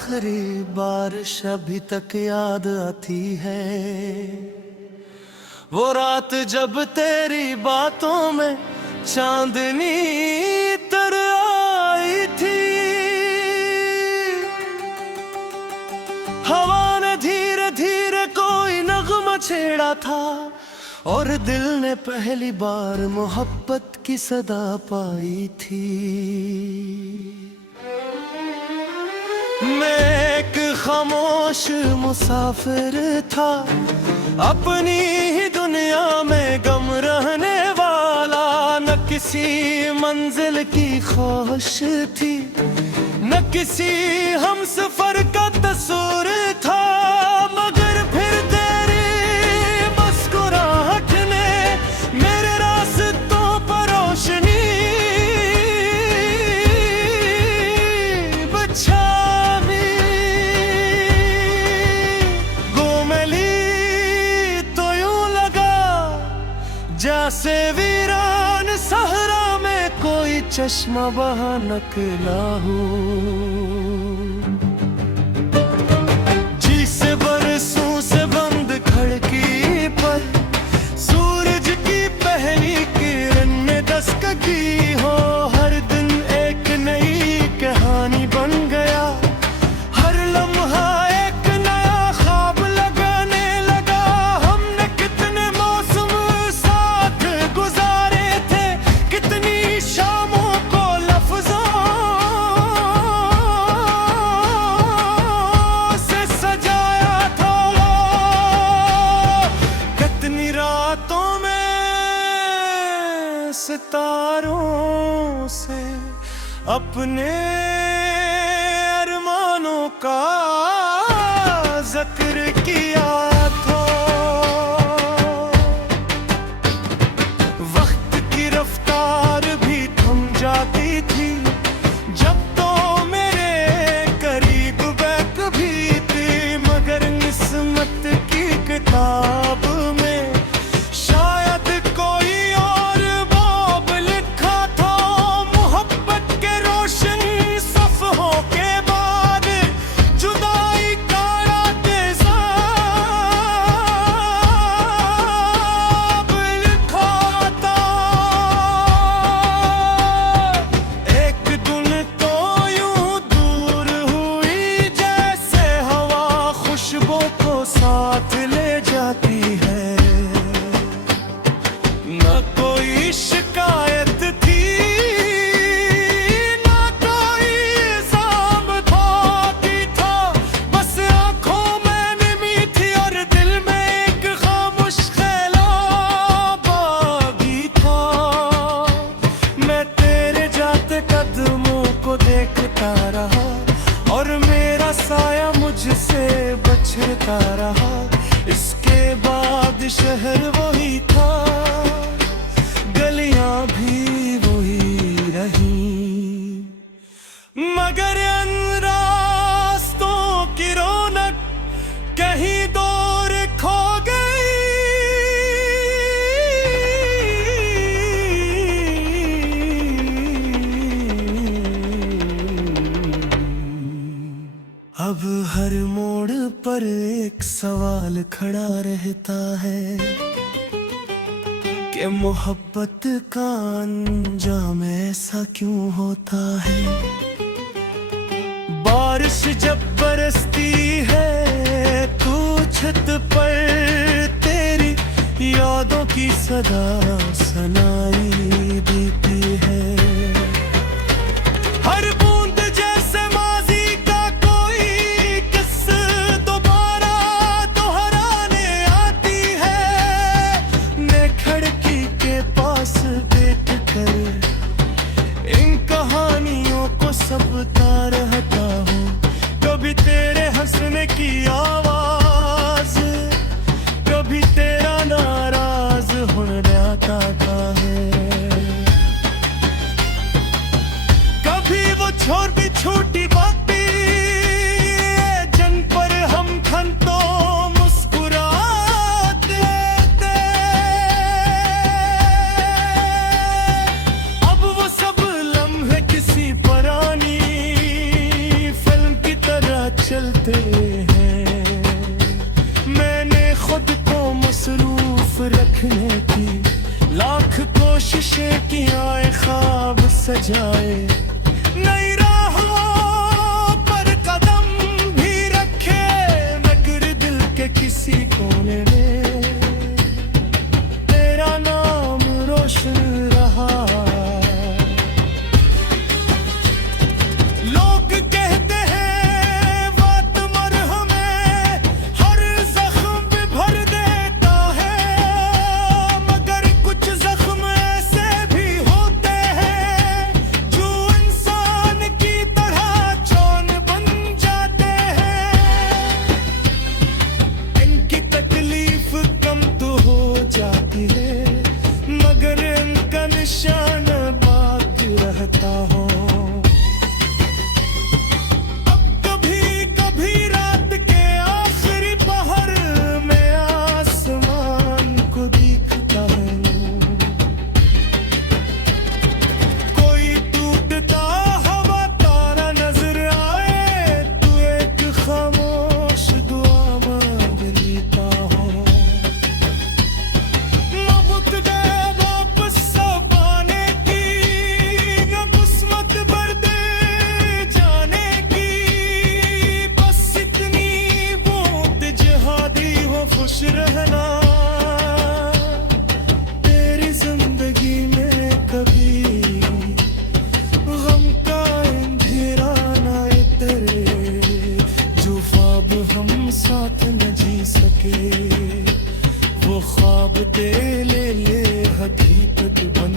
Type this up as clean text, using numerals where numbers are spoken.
आखिरी बारिश अभी तक याद आती है। वो रात जब तेरी बातों में चांदनी तर आई थी। हवा ने धीरे धीरे कोई नगमा छेड़ा था और दिल ने पहली बार मोहब्बत की सदा पाई थी। मैं एक खामोश मुसाफिर था, अपनी ही दुनिया में गम रहने वाला। न किसी मंजिल की ख्वाहिश थी, न किसी हमसफर का तस्वीर था। मगर फिर तेरी मुस्कुराहट ने मेरे रास्तों पर रोशनी बचावी। गोमेली तो यूं लगा जैसे वीरान सहरा में कोई चश्मा बहा निकला हो। जी से बरसों से बंद खिड़की पर सूरज की पहली किरण ने दस्तक की हो। हर दिन एक नई कहानी बन गया, हर लम्हा एक नया ख्वाब लगाने लगा। हमने कितने मौसम साथ गुजारे थे, कितनी शामों को लफ्जों से सजाया था। कितनी रातों में सितारों से अपने अरमानों का जिक्र किया था। वक्त की रफ्तार भी थम जाती थी जब तो मेरे करीब बैक भी थी। मगर किस्मत की किताब में शायद कोई और बाब लिखा था। मोहब्बत के रोशन सफ़हों के बाद जुदाई का तेज़ाब लिखा था। एक दिन तो यूं दूर हुई जैसे हवा खुशबू को साथ ले जाती है। न कोई शिकायत थी, न कोई इल्जाम था। बस आंखों में नमी थी और दिल में एक खामोश ख्याल बागी था। मैं तेरे जाते कदमों को देखता रहा और मेरा साया मुझसे बचता रहा। इसके बाद शहर वही था, गलियां भी वही रही। मगर इन रास्तों की रौनक कहीं दूर खो गई। अब हर मोड़ पर एक सवाल खड़ा रहता है कि मोहब्बत का अंजाम ऐसा क्यों होता है। बारिश जब बरसती है तू छत पर, तेरी यादों की सदा सुनाई देती है। हर बूंद जैसे माजी का कोई किस्सा दोबारा दोहराने आती है। मैं खिड़की के पास बैठ कर इन कहानियों को सबता रहता हूँ। कभी तेरे हंसने की आवाज, कभी तेरा नाराज होने आता है। कभी वो छोटी छोटी बातें जिन पर हम घंटों मुस्कुराते थे। कोशिशें की आए ख्वाब सजाए नई राहों पर कदम भी रखे मगर दिल के किसी कोने में तेरा नाम रोशन रहा। लोग कहते हैं बात मरहम है हर जख्म पे भर देता है मगर कुछ जख्म ऐसे भी होते हैं जो इंसान की तरह चौन बन जाते हैं। इनकी तकलीफ कम तो हो जाती है मगर इनका निशान बाकी रहता हो। अब कभी कभी रात के आखिरी पहर में आसमान को दिखता है कोई टूटता हवा तारा नजर आए तू एक खामोश दुआ मांग लेता हो। मौत दे वापस सब आने की या किस्मत भर दे जाने की बस इतनी बहुत जिहादी हो खुश रहना तेरी जिंदगी में कभी गम का अंधेरा ना तेरे जो ख्वाब हम साथ न जी सके वो ख्वाब तेरे ले हकीकत बन